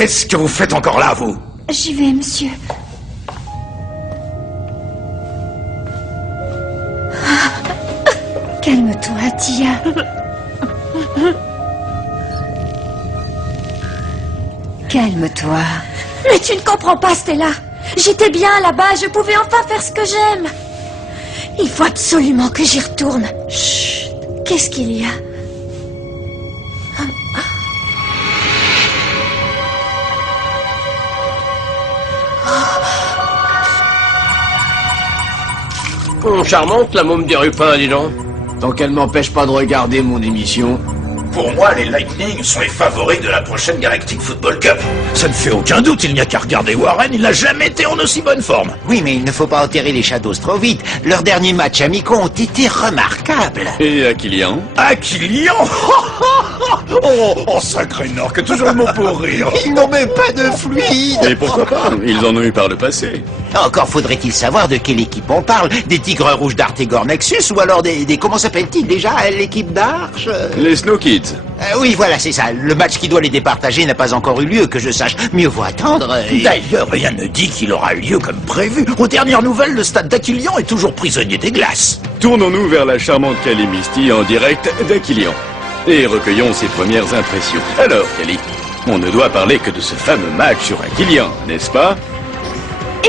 Qu'est-ce que vous faites encore là, vous? J'y vais, monsieur. Calme-toi, Tia. Calme-toi. Mais tu ne comprends pas, Stella. J'étais bien là-bas, je pouvais enfin faire ce que j'aime. Il faut absolument que j'y retourne. Chut. Qu'est-ce qu'il y a? Charmante, la môme des Rupins, dis donc. Tant qu'elle m'empêche pas de regarder mon émission. Pour moi, les Lightning sont les favoris de la prochaine Galactic Football Cup. Ça ne fait aucun doute, il n'y a qu'à regarder Warren, il n'a jamais été en aussi bonne forme. Oui, mais il ne faut pas enterrer les Shadows trop vite. Leurs derniers matchs amicaux ont été remarquables. Et Aquilian? Aquilian? Oh, sacré Nork, toujours le mot pour rire. Ils n'ont même pas de fluide. Et pourquoi pas? Ils en ont eu par le passé. Encore faudrait-il savoir de quelle équipe on parle. Des Tigres Rouges d'Artegor Nexus ou alors des comment s'appelle-t-il déjà? L'équipe d'Arche Les Snow Kids. Oui, voilà, c'est ça. Le match qui doit les départager n'a pas encore eu lieu, que je sache. Mieux vaut attendre. D'ailleurs, rien ne dit qu'il aura lieu comme prévu. Aux dernières nouvelles, le stade d'Aquilian est toujours prisonnier des glaces. Tournons-nous vers la charmante Cali Misty en direct d'Aquilian. Et recueillons ses premières impressions. Alors, Cali, on ne doit parler que de ce fameux match sur Aquilian, n'est-ce pas?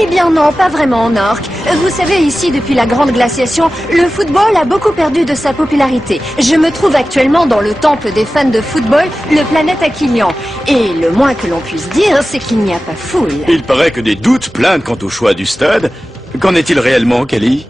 Eh bien non, pas vraiment, Nork. Vous savez, ici, depuis la grande glaciation, le football a beaucoup perdu de sa popularité. Je me trouve actuellement dans le temple des fans de football, le Planète Aquilian. Et le moins que l'on puisse dire, c'est qu'il n'y a pas foule. Il paraît que des doutes planent quant au choix du stade. Qu'en est-il réellement, Cali?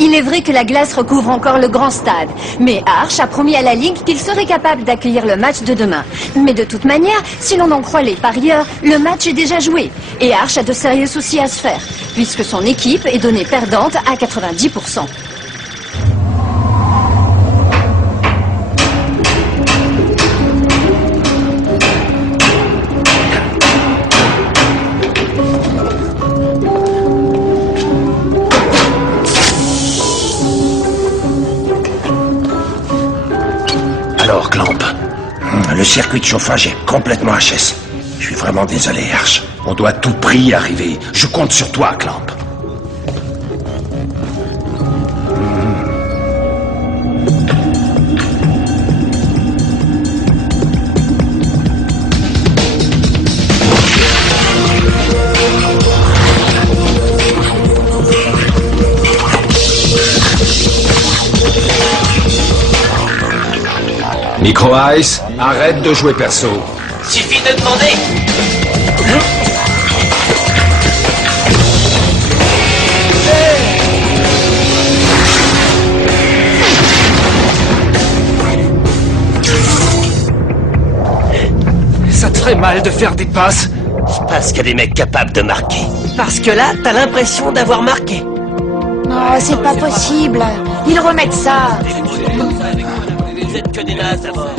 Il est vrai que la glace recouvre encore le grand stade, mais Arch a promis à la Ligue qu'il serait capable d'accueillir le match de demain. Mais de toute manière, si l'on en croit les parieurs, le match est déjà joué, et Arch a de sérieux soucis à se faire, puisque son équipe est donnée perdante à 90%. Alors, Clamp, le circuit de chauffage est complètement HS. Je suis vraiment désolé, Arch. On doit à tout prix y arriver. Je compte sur toi, Clamp. Micro Ice, arrête de jouer perso. Suffit de demander. Ça te ferait mal de faire des passes? Parce qu'il y a des mecs capables de marquer. Parce que là, t'as l'impression d'avoir marqué. Non, c'est pas possible. Ils remettent ça. Vous êtes que des nazes à bord.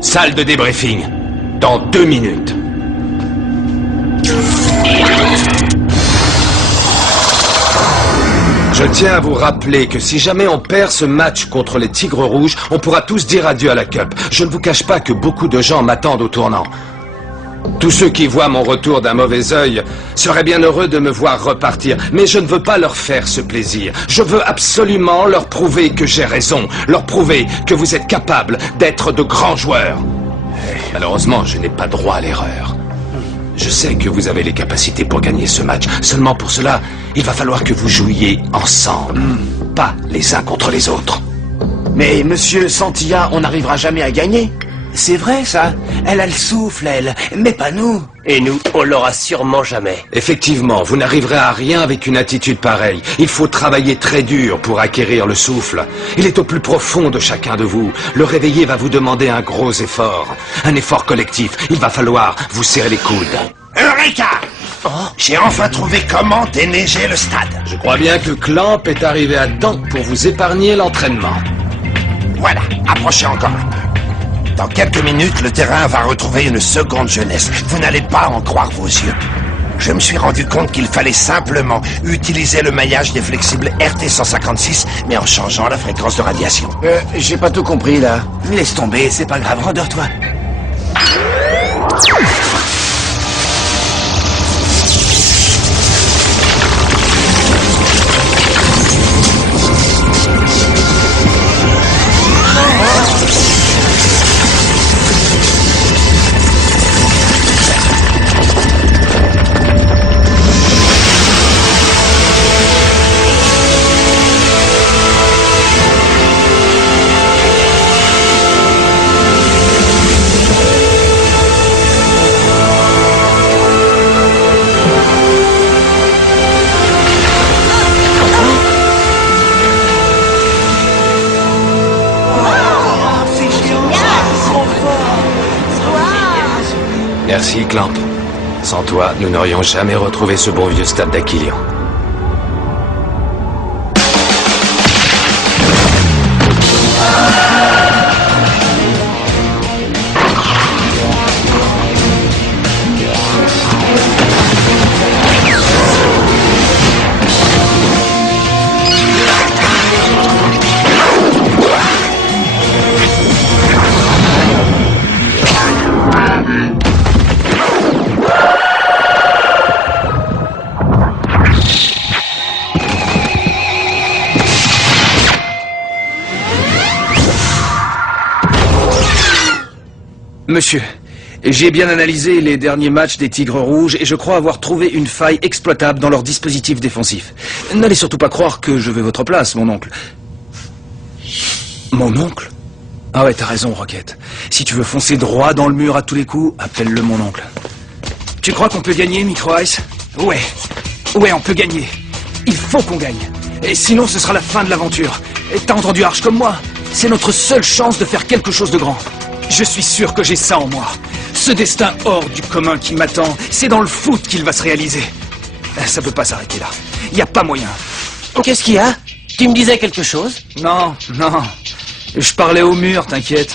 Salle de débriefing. Dans 2 minutes. Je tiens à vous rappeler que si jamais on perd ce match contre les Tigres Rouges, on pourra tous dire adieu à la Cup. Je ne vous cache pas que beaucoup de gens m'attendent au tournant. Tous ceux qui voient mon retour d'un mauvais œil seraient bien heureux de me voir repartir, mais je ne veux pas leur faire ce plaisir. Je veux absolument leur prouver que j'ai raison, leur prouver que vous êtes capables d'être de grands joueurs. Malheureusement, je n'ai pas droit à l'erreur. Je sais que vous avez les capacités pour gagner ce match. Seulement pour cela, il va falloir que vous jouiez ensemble, pas les uns contre les autres. Mais monsieur Santilla, on n'arrivera jamais à gagner. C'est vrai, ça. Elle a le souffle, elle. Mais pas nous. Et nous, on l'aura sûrement jamais. Effectivement, vous n'arriverez à rien avec une attitude pareille. Il faut travailler très dur pour acquérir le souffle. Il est au plus profond de chacun de vous. Le réveiller va vous demander un gros effort. Un effort collectif. Il va falloir vous serrer les coudes. Eureka! J'ai enfin trouvé comment déneiger le stade. Je crois bien que Clamp est arrivé à temps pour vous épargner l'entraînement. Voilà, approchez encore un peu. Dans quelques minutes, le terrain va retrouver une seconde jeunesse. Vous n'allez pas en croire vos yeux. Je me suis rendu compte qu'il fallait simplement utiliser le maillage des flexibles RT156, mais en changeant la fréquence de radiation. J'ai pas tout compris, là. Laisse tomber, c'est pas grave, rendors-toi. Merci, Clamp. Sans toi, nous n'aurions jamais retrouvé ce bon vieux stade d'Aquilion. Monsieur, j'ai bien analysé les derniers matchs des Tigres Rouges et je crois avoir trouvé une faille exploitable dans leur dispositif défensif. N'allez surtout pas croire que je veux votre place, mon oncle. Mon oncle? Ah ouais, t'as raison, Rocket. Si tu veux foncer droit dans le mur à tous les coups, appelle-le mon oncle. Tu crois qu'on peut gagner, Micro Ice? Ouais, on peut gagner. Il faut qu'on gagne. Et sinon, ce sera la fin de l'aventure. Et t'as entendu Arch comme moi? C'est notre seule chance de faire quelque chose de grand. Je suis sûr que j'ai ça en moi. Ce destin hors du commun qui m'attend, c'est dans le foot qu'il va se réaliser. Ça peut pas s'arrêter là. Y a pas moyen. Qu'est-ce qu'il y a? Tu me disais quelque chose? Non. Je parlais au mur, t'inquiète.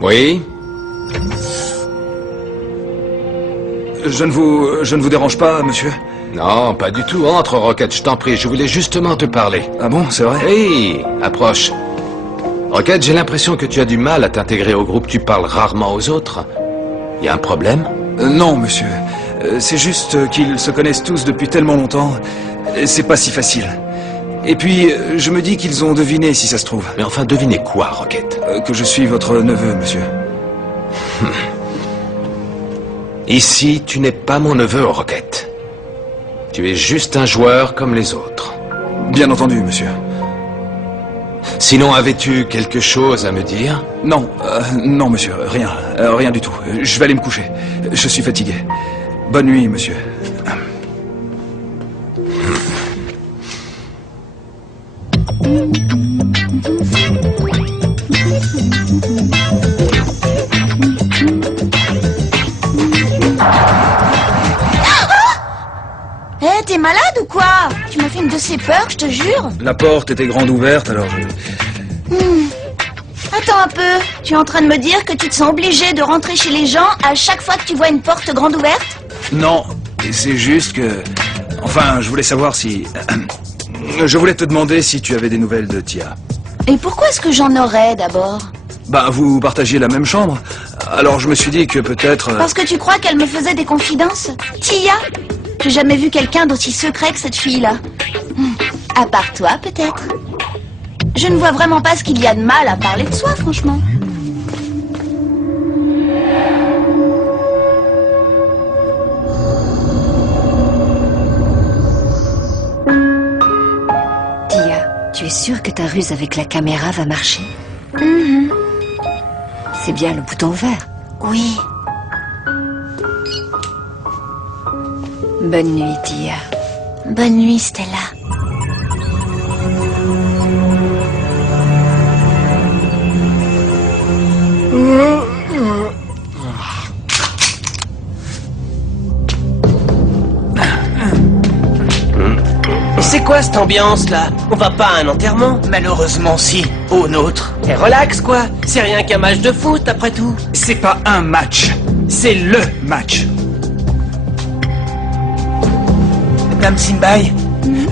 Oui? Je ne vous dérange pas, monsieur? Non, pas du tout. Entre, Rocket, je t'en prie. Je voulais justement te parler. Ah bon, c'est vrai? Oui, approche. Rocket, j'ai l'impression que tu as du mal à t'intégrer au groupe. Tu parles rarement aux autres. Y a un problème? Non, monsieur. C'est juste qu'ils se connaissent tous depuis tellement longtemps. C'est pas si facile. Et puis, je me dis qu'ils ont deviné, si ça se trouve. Mais enfin, devinez quoi, Rocket? Que je suis votre neveu, monsieur. Ici, tu n'es pas mon neveu, Rocket. Tu es juste un joueur comme les autres. Bien entendu, monsieur. Sinon, avais-tu quelque chose à me dire? Non, non, monsieur, rien. Rien du tout. Je vais aller me coucher. Je suis fatigué. Bonne nuit, monsieur. T'es malade ou quoi? Tu m'as fait une de ces peurs, je te jure. La porte était grande ouverte, alors je... Attends un peu. Tu es en train de me dire que tu te sens obligé de rentrer chez les gens à chaque fois que tu vois une porte grande ouverte? Non, c'est juste que... Enfin, je voulais savoir si... Je voulais te demander si tu avais des nouvelles de Tia. Et pourquoi est-ce que j'en aurais d'abord? Bah, vous partagiez la même chambre. Alors je me suis dit que peut-être... Parce que tu crois qu'elle me faisait des confidences? Tia? J'ai jamais vu quelqu'un d'aussi secret que cette fille-là. À part toi, peut-être. Je ne vois vraiment pas ce qu'il y a de mal à parler de soi, franchement. Tia, tu es sûre que ta ruse avec la caméra va marcher? C'est bien le bouton vert. Oui. Bonne nuit, Tia. Bonne nuit, Stella. C'est quoi cette ambiance-là? On va pas à un enterrement? Malheureusement, si. Au nôtre. Et relax, quoi. C'est rien qu'un match de foot, après tout. C'est pas un match. C'est LE match. Dame Simbai,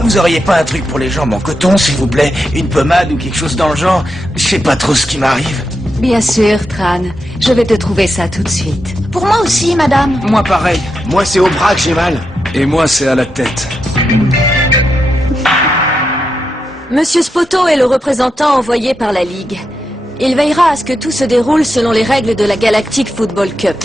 vous auriez pas un truc pour les jambes en coton, s'il vous plaît? Une pommade ou quelque chose dans le genre? Je sais pas trop ce qui m'arrive. Bien sûr, Tran. Je vais te trouver ça tout de suite. Pour moi aussi, madame. Moi pareil. Moi, c'est au bras que j'ai mal. Et moi, c'est à la tête. Monsieur Spoto est le représentant envoyé par la Ligue. Il veillera à ce que tout se déroule selon les règles de la Galactic Football Cup,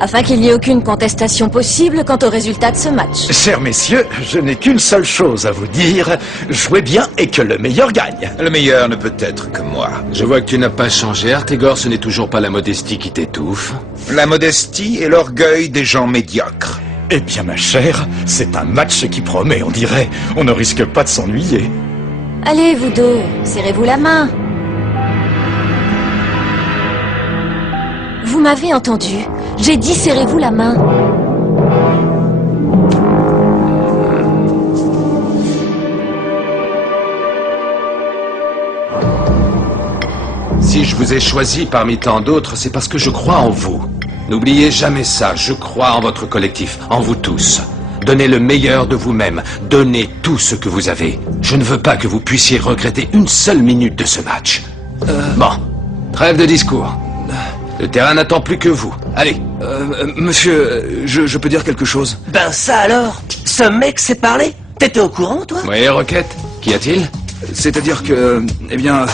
afin qu'il n'y ait aucune contestation possible quant au résultat de ce match. Chers messieurs, je n'ai qu'une seule chose à vous dire. Jouez bien et que le meilleur gagne. Le meilleur ne peut être que moi. Je vois que tu n'as pas changé, Artegor, ce n'est toujours pas la modestie qui t'étouffe. La modestie et l'orgueil des gens médiocres. Eh bien, ma chère, c'est un match qui promet, on dirait. On ne risque pas de s'ennuyer. Allez, vous deux, serrez-vous la main. Vous m'avez entendu. J'ai dit serrez-vous la main. Si je vous ai choisi parmi tant d'autres, c'est parce que je crois en vous. N'oubliez jamais ça, je crois en votre collectif, en vous tous. Donnez le meilleur de vous-même, donnez tout ce que vous avez. Je ne veux pas que vous puissiez regretter une seule minute de ce match. Bon, trêve de discours. Le terrain n'attend plus que vous. Allez. Monsieur, je peux dire quelque chose? Ben ça alors? Ce mec s'est parlé? T'étais au courant, toi? Oui, Roquette, qu'y a-t-il? C'est-à-dire que, eh bien,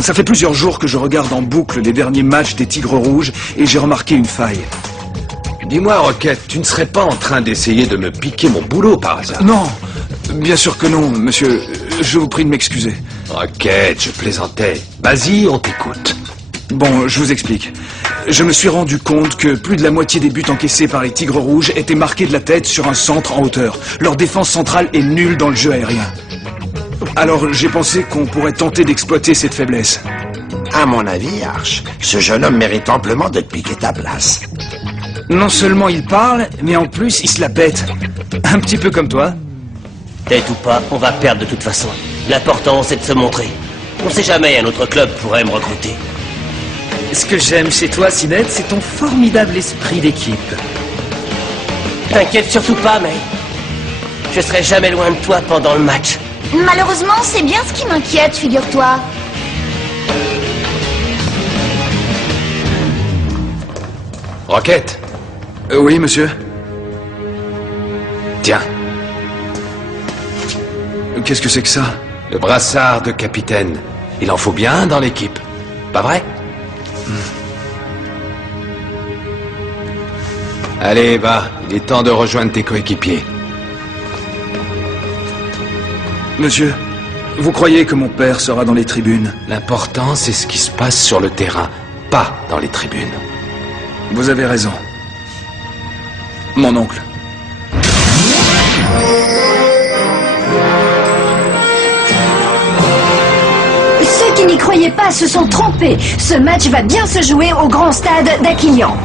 ça fait plusieurs jours que je regarde en boucle les derniers matchs des Tigres Rouges et j'ai remarqué une faille. Dis-moi, Roquette, tu ne serais pas en train d'essayer de me piquer mon boulot par hasard? Non, bien sûr que non, monsieur. Je vous prie de m'excuser. Roquette, je plaisantais. Vas-y, on t'écoute. Bon, je vous explique. Je me suis rendu compte que plus de la moitié des buts encaissés par les Tigres Rouges étaient marqués de la tête sur un centre en hauteur. Leur défense centrale est nulle dans le jeu aérien. Alors j'ai pensé qu'on pourrait tenter d'exploiter cette faiblesse. À mon avis, Arch, ce jeune homme mérite amplement de te piquer ta place. Non seulement il parle, mais en plus il se la pète. Un petit peu comme toi. Tête ou pas, on va perdre de toute façon. L'important, c'est de se montrer. On sait jamais, un autre club pourrait me recruter. Ce que j'aime chez toi, Sinette, c'est ton formidable esprit d'équipe. T'inquiète surtout pas, May. Je serai jamais loin de toi pendant le match. Malheureusement, c'est bien ce qui m'inquiète, figure-toi. Roquette. Oui, monsieur. Tiens, Qu'est-ce que c'est que ça? le brassard de capitaine. Il en faut bien dans l'équipe. Pas vrai? Allez, va. Il est temps de rejoindre tes coéquipiers. Monsieur, vous croyez que mon père sera dans les tribunes? L'important, c'est ce qui se passe sur le terrain, pas dans les tribunes. Vous avez raison. Mon oncle. Ceux qui n'y croyaient pas se sont trompés. Ce match va bien se jouer au grand stade d'Aquilian.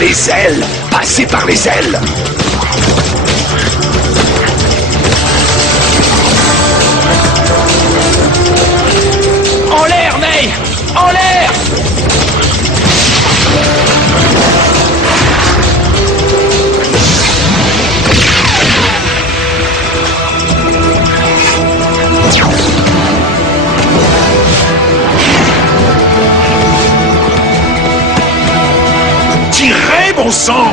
Les ailes! Passez par les ailes! En l'air, May! En l'air! Tirez, bon sang!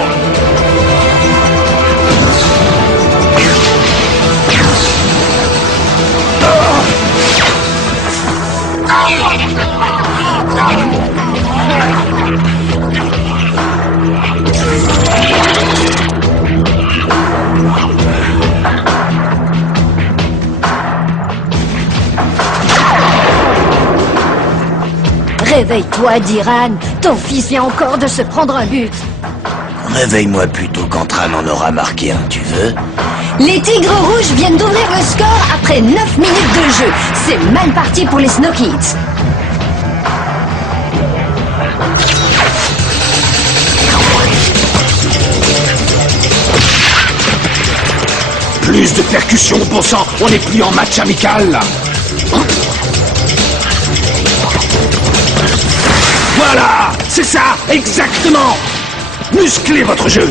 Réveille-toi, Diran. Ton fils vient encore de se prendre un but. Réveille-moi plutôt quand Tran en aura marqué un, tu veux? Les Tigres Rouges viennent d'ouvrir le score après 9 minutes de jeu. C'est mal parti pour les Snow Kids. Plus de percussion, bon sang. On n'est plus en match amical, là. Voilà, c'est ça, exactement. Musclez votre jeu.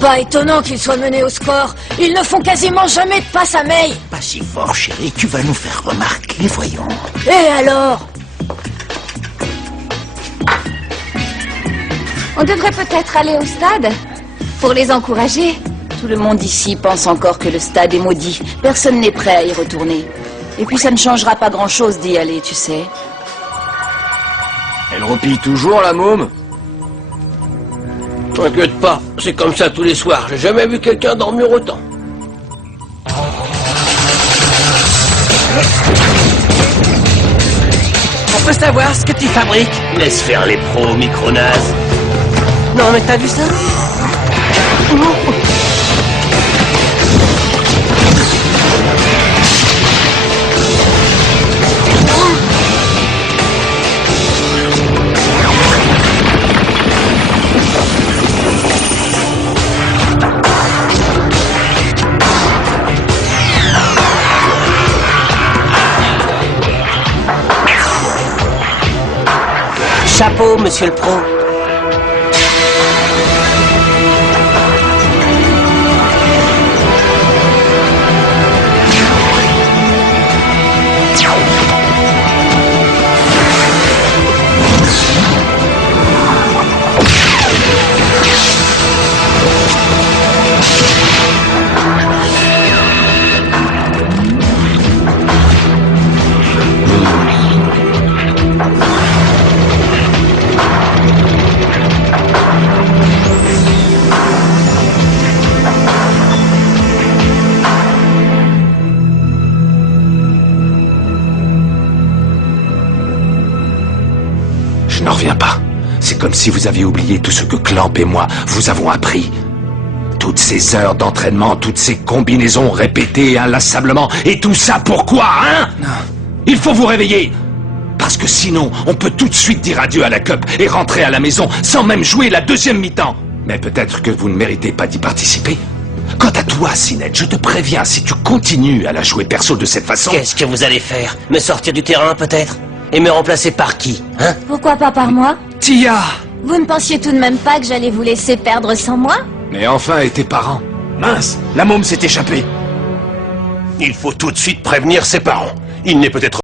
Pas étonnant qu'ils soient menés au score. Ils ne font quasiment jamais de passe à May. Pas si fort, chérie, tu vas nous faire remarquer, voyons. Et alors? On devrait peut-être aller au stade pour les encourager. Tout le monde ici pense encore que le stade est maudit. Personne n'est prêt à y retourner. Et puis ça ne changera pas grand-chose d'y aller, tu sais. Elle roupille toujours, la môme? T'inquiète pas, c'est comme ça tous les soirs. J'ai jamais vu quelqu'un dormir autant. On peut savoir ce que tu fabriques? Laisse faire les pros, Micronase. Non mais t'as vu ça? Chapeau, monsieur le pro. Je n'en reviens pas. C'est comme si vous aviez oublié tout ce que Clamp et moi vous avons appris. Toutes ces heures d'entraînement, toutes ces combinaisons répétées inlassablement. Et tout ça pourquoi, hein? Il faut vous réveiller. Parce que sinon, on peut tout de suite dire adieu à la Cup et rentrer à la maison sans même jouer la deuxième mi-temps. Mais peut-être que vous ne méritez pas d'y participer. Quant à toi, Sinette, je te préviens, si tu continues à la jouer perso de cette façon... Qu'est-ce que vous allez faire? Me sortir du terrain, peut-être? Et me remplacer par qui, hein? Pourquoi pas par moi? Tia! Vous ne pensiez tout de même pas que j'allais vous laisser perdre sans moi? Mais enfin, et tes parents? Mince, la môme s'est échappée. Il faut tout de suite prévenir ses parents. Il n'est peut-être